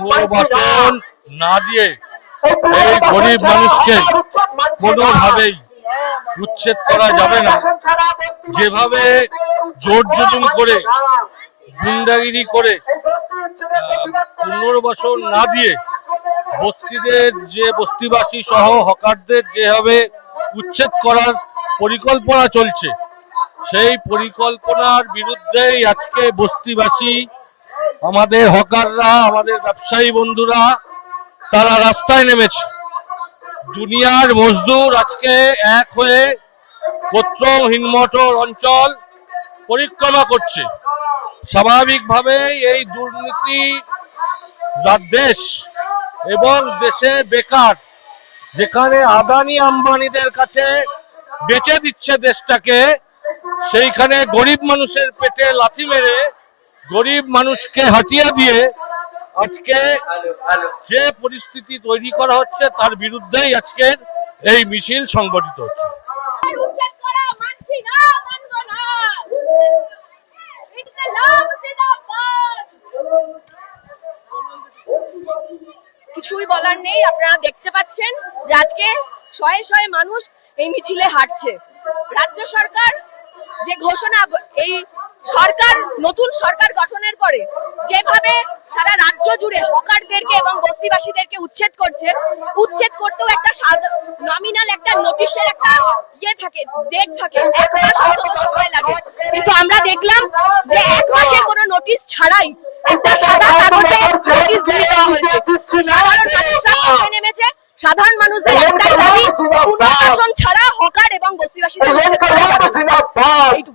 পুনর্বাসন না দিয়ে এই গরিব মানুষকে কোনোভাবেই উচ্ছেদ করা যাবে না। যেভাবে জোর জুলুম করে গুন্ডাগিরি করে পুনর্বাসন না দিয়ে বস্তিদের যে বস্তিবাসী সহ হকারদের যেভাবে উচ্ছেদ করার পরিকল্পনা চলছে, সেই পরিকল্পনার বিরুদ্ধেই আজকে বস্তিবাসী, আমাদের হকাররা, আমাদের ব্যবসায়ী বন্ধুরা তারা রাস্তায় নেমেছে। দুনিয়ার মজদুর আজকে এক হয়ে কোত্রম হিনমটর অঞ্চল পরিক্রমা করছে। স্বাভাবিকভাবেই এই দুর্নীতি দেশ এবং দেশে বেকার, যেখানে আদানি আম্বানিদের কাছে বেচে দিচ্ছে দেশটাকে, সেইখানে গরিব মানুষের পেটে লাথি মেরে গরিব মানুষকে হাটিয়ে দিয়ে আজকে যে পরিস্থিতি তৈরি করা হচ্ছে তার বিরুদ্ধেই আজকের এই মিছিল সংগঠিত হচ্ছে। কিছুই বলার নেই। আপনারা দেখতে পাচ্ছেন যে আজকে শয়ে শয়ে মানুষ এই মিছিলে হাঁটছে। রাজ্য সরকার যে ঘোষণা, এই সরকার নতুন সরকার গঠনের পরে যেভাবে সারা রাজ্য জুড়ে হকারদেরকে এবং বস্তিবাসীদেরকে উচ্ছেদ করছে, উচ্ছেদ করতেও একটা নমিনাল একটা নোটিশের একটা থাকে, ডেট থাকে, 1 মাস অন্তত সময় লাগে। কিন্তু আমরা দেখলাম যে 1 মাসের কোনো নোটিশ ছাড়াই একটা সাদা কাগজে নোটিশ দিয়ে দেওয়া হয়েছে। সাধারণ মানুষরা পথে নেমেছে। সাধারণ মানুষদের একটাই দাবি, পুনর্বাসন ছাড়া হকার এবং বস্তিবাসীদের উচ্ছেদ করা যাবে না।